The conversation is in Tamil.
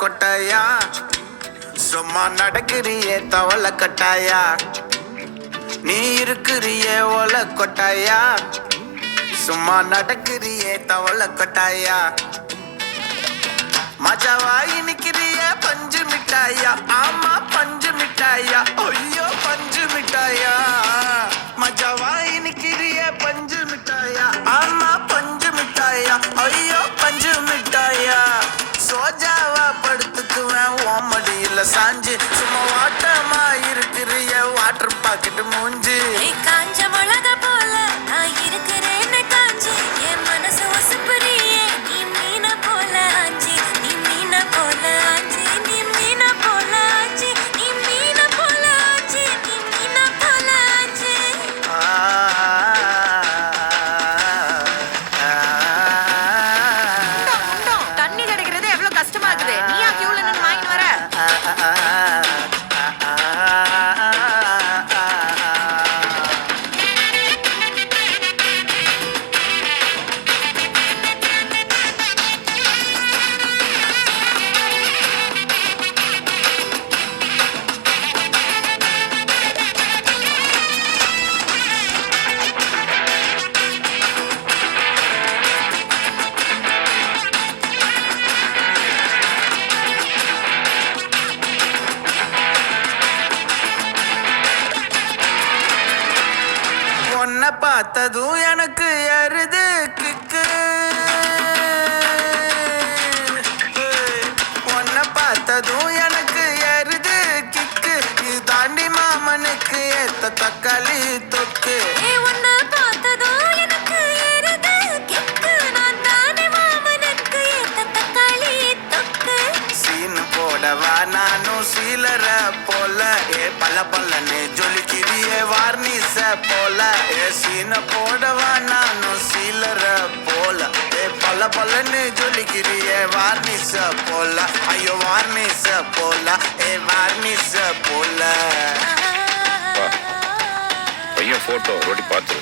கொட்டாயா சும்மா நடக்கிறியே தவள கட்டாயா நீ இருக்கிறியே ஓல கொட்டாயா சும்மா நடக்கிறியே தவள கொட்டாயா மஜாவாய் நிக்கிறிய பஞ்சு மிட்டாயா ஆமா பஞ்சு மிட்டாயா ஐயோ பஞ்சு மிட்டாயா மஜாவாய் நிக்கிறிய பஞ்சு மிட்டாயா ஆமா பஞ்சு மிட்டாயா ஐயோ பஞ்சு மிட்டாயா சோஜாவா படுத்துக்குவேன் ஓமடியில சாஞ்சு சும்மா வாட்டமா இருக்கிறிய வாட்டர் பாக்கெட் மூஞ்சி காஞ்ச மிளக போல நான் இருக்கிறேன்னு காஞ்சி என் மனசு ஒசுப்புறியே நீ மீன போல ஆஞ்சி நீ மீன போல ஆஞ்சி நீ மீன போல ஆஞ்சி நீ மீன போல ஆஞ்சி நீ மீன போல ஆஞ்சி தண்ணி கிடைக்கிறது எவ்வளவு கஷ்டமா இருக்குது நீ ஆ கியூல நின்னு வாங்கி வர உன்னை பார்த்ததும் எனக்கு எருது கிக்கு உன்னை பார்த்ததும் எனக்கு எருது கிக்கு இது தாண்டி மாமனுக்கு ஏத்த தக்காளி தொக்கு உன்னை பார்த்ததும் எனக்கு ஏறுது கிக்கு நான் தானே மாமனுக்கு ஏத்த தக்காளி தொக்கு சீனு போடவா நானும் சீலர போல ஏ பல பல்லன்னு ஜொலிக்கிறியே வார்னிச போல ஏ சீன போடவா நானும் சீலர போல ஏ பல பல்லன்னு ஜொலிக்கிறியே வார்னிச போல ஐயோ வார்னிச போல ஏ வார்னிச போல பையன் போட்டோ ரோட்டி பார்த்து